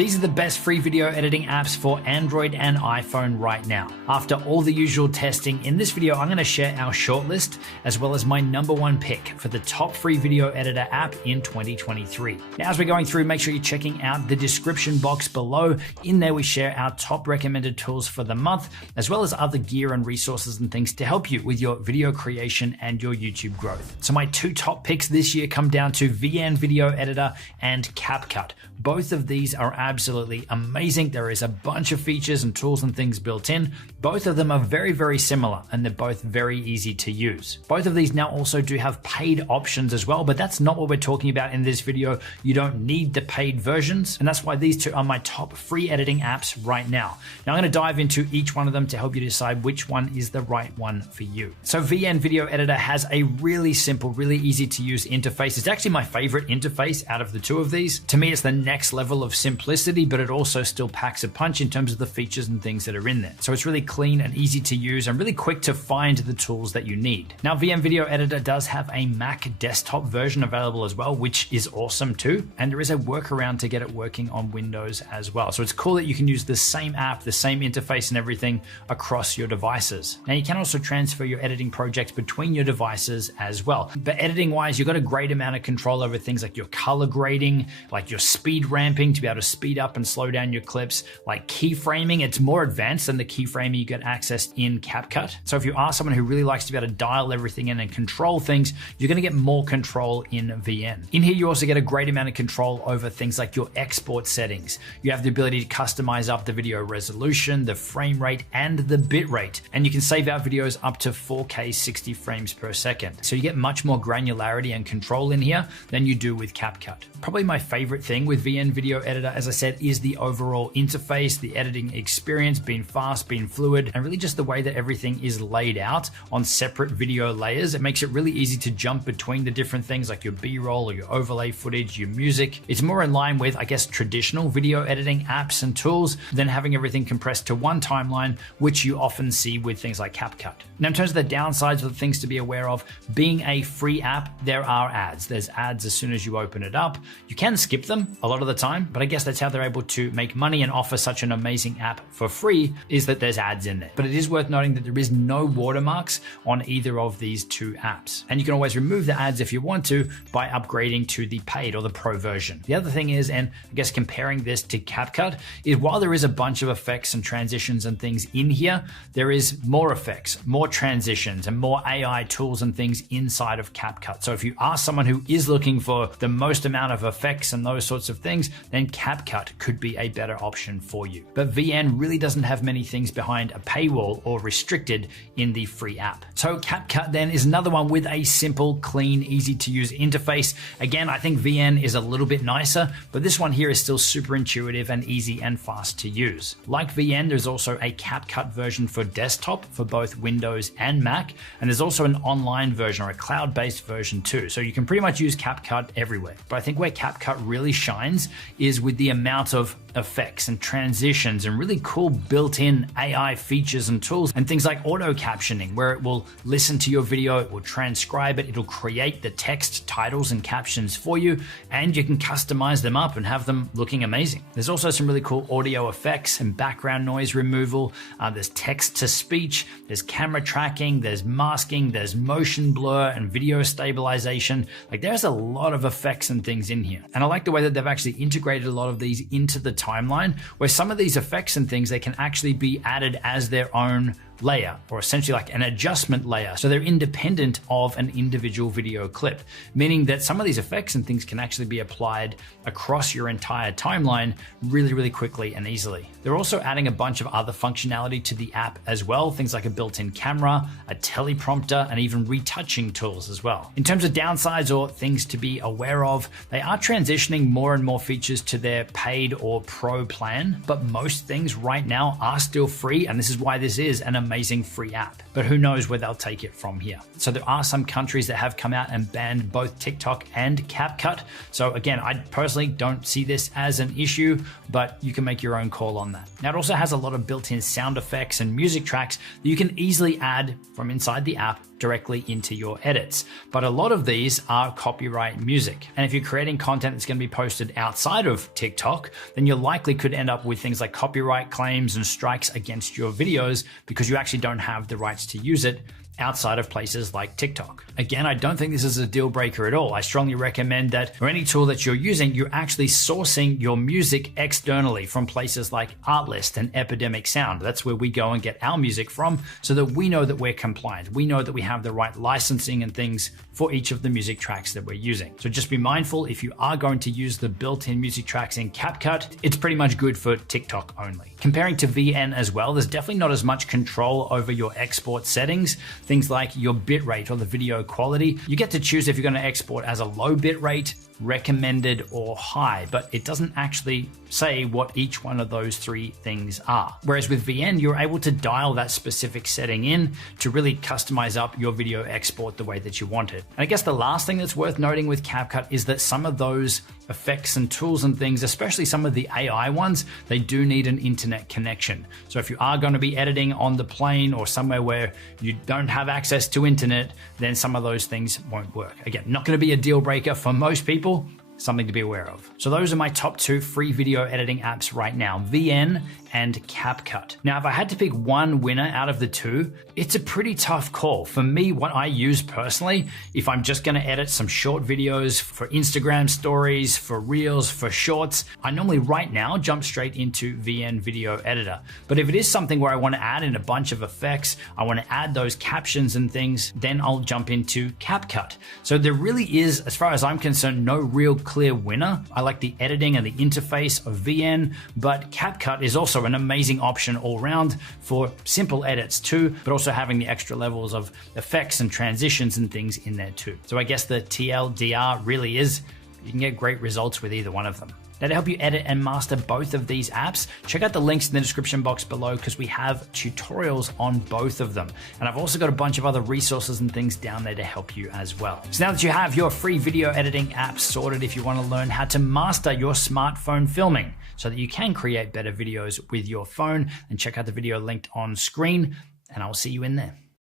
These are the best free video editing apps for Android and iPhone right now. After all the usual testing, in this video I'm going to share our shortlist as well as my #1 pick for the top free video editor app in 2023. Now as we're going through, make sure you're checking out the description box below. In there we share our top recommended tools for the month, as well as other gear and resources and things to help you with your video creation and your YouTube growth. So my two top picks this year come down to VN Video Editor and CapCut. Both of these are absolutely amazing. There is a bunch of features and tools and things built in. Both of them are very, very similar, and they're both very easy to use. Both of these now also do have paid options as well, but that's not what we're talking about in this video. You don't need the paid versions, and that's why these two are my top free editing apps right now. Now I'm going to dive into each one of them to help you decide which one is the right one for you. So VN Video Editor has a really simple, really easy to use interface. It's actually my favorite interface out of the two of these. To me, it's the next level of simplicity, but it also still packs a punch in terms of the features and things that are in there. So it's really clean and easy to use and really quick to find the tools that you need. Now VN Video Editor does have a Mac desktop version available as well, which is awesome too. And there is a workaround to get it working on Windows as well. So it's cool that you can use the same app, the same interface and everything across your devices. Now you can also transfer your editing projects between your devices as well. But editing wise, you've got a great amount of control over things like your color grading, like your speed ramping to be able to speed up and slow down your clips, like keyframing. It's more advanced than the keyframing you get access in CapCut. So if you are someone who really likes to be able to dial everything in and control things, you're going to get more control in VN. In here, you also get a great amount of control over things like your export settings. You have the ability to customize up the video resolution, the frame rate, and the bit rate. And you can save out videos up to 4K 60 frames per second. So you get much more granularity and control in here than you do with CapCut. Probably my favorite thing with VN Video Editor, as I said, is the overall interface, the editing experience being fast, being fluid, and really just the way that everything is laid out on separate video layers. It makes it really easy to jump between the different things like your B-roll or your overlay footage, your music. It's more in line with, I guess, traditional video editing apps and tools than having everything compressed to one timeline, which you often see with things like CapCut. Now, in terms of the downsides of the things to be aware of, being a free app, there are ads. There's ads as soon as you open it up. You can skip them a lot of the time, but I guess that's how they're able to make money and offer such an amazing app for free, is that there's ads in there. But it is worth noting that there is no watermarks on either of these two apps. And you can always remove the ads if you want to by upgrading to the paid or the pro version. The other thing is, and I guess comparing this to CapCut, is while there is a bunch of effects and transitions and things in here, there is more effects, more transitions, and more AI tools and things inside of CapCut. So if you are someone who is looking for the most amount of effects and those sorts of things, then CapCut could be a better option for you. But VN really doesn't have many things behind a paywall or restricted in the free app. So CapCut then is another one with a simple, clean, easy to use interface. Again, I think VN is a little bit nicer, but this one here is still super intuitive and easy and fast to use. Like VN, there's also a CapCut version for desktop for both Windows and Mac, and there's also an online version or a cloud-based version too. So you can pretty much use CapCut everywhere. But I think where CapCut really shines is with the amount of effects and transitions and really cool built-in AI features and tools and things like auto captioning, where it will listen to your video, it will transcribe it, it'll create the text, titles, and captions for you, and you can customize them up and have them looking amazing. There's also some really cool audio effects and background noise removal. There's text to speech, there's camera tracking, there's masking, there's motion blur and video stabilization. Like there's a lot of effects and things in here. And I like the way that they've actually integrated a lot of these into the timeline, where some of these effects and things, they can actually be added as their own layer, or essentially like an adjustment layer. So they're independent of an individual video clip, meaning that some of these effects and things can actually be applied across your entire timeline really, really quickly and easily. They're also adding a bunch of other functionality to the app as well, things like a built-in camera, a teleprompter, and even retouching tools as well. In terms of downsides or things to be aware of, they are transitioning more and more features to their paid or pro plan, but most things right now are still free, and this is why this is an amazing free app. But who knows where they'll take it from here. So there are some countries that have come out and banned both TikTok and CapCut. So again, I personally don't see this as an issue, but you can make your own call on that. Now it also has a lot of built-in sound effects and music tracks that you can easily add from inside the app directly into your edits. But a lot of these are copyright music. And if you're creating content that's going to be posted outside of TikTok, then you likely could end up with things like copyright claims and strikes against your videos because you actually don't have the rights to use it outside of places like TikTok. Again, I don't think this is a deal breaker at all. I strongly recommend that for any tool that you're using, you're actually sourcing your music externally from places like Artlist and Epidemic Sound. That's where we go and get our music from so that we know that we're compliant. We know that we have the right licensing and things for each of the music tracks that we're using. So just be mindful if you are going to use the built-in music tracks in CapCut, it's pretty much good for TikTok only. Comparing to VN as well, there's definitely not as much control over your export settings. Things like your bitrate or the video quality. You get to choose if you're going to export as a low bitrate, recommended, or high, but it doesn't actually say what each one of those three things are. Whereas with VN, you're able to dial that specific setting in to really customize up your video export the way that you want it. And I guess the last thing that's worth noting with CapCut is that some of those effects and tools and things, especially some of the AI ones, they do need an internet connection. So if you are going to be editing on the plane or somewhere where you don't have access to internet, then some of those things won't work. Again, not going to be a deal breaker for most people, something to be aware of. So those are my top 2 free video editing apps right now, VN and CapCut. Now, if I had to pick one winner out of the two, it's a pretty tough call. For me, what I use personally, if I'm just gonna edit some short videos for Instagram stories, for Reels, for Shorts, I normally right now jump straight into VN Video Editor. But if it is something where I wanna add in a bunch of effects, I wanna add those captions and things, then I'll jump into CapCut. So there really is, as far as I'm concerned, no real clear winner. I like the editing and the interface of VN, but CapCut is also an amazing option all around for simple edits too, but also having the extra levels of effects and transitions and things in there too. So I guess the TLDR really is, you can get great results with either one of them. Now, to help you edit and master both of these apps, check out the links in the description box below because we have tutorials on both of them. And I've also got a bunch of other resources and things down there to help you as well. So now that you have your free video editing apps sorted, if you want to learn how to master your smartphone filming so that you can create better videos with your phone, then check out the video linked on screen, and I'll see you in there.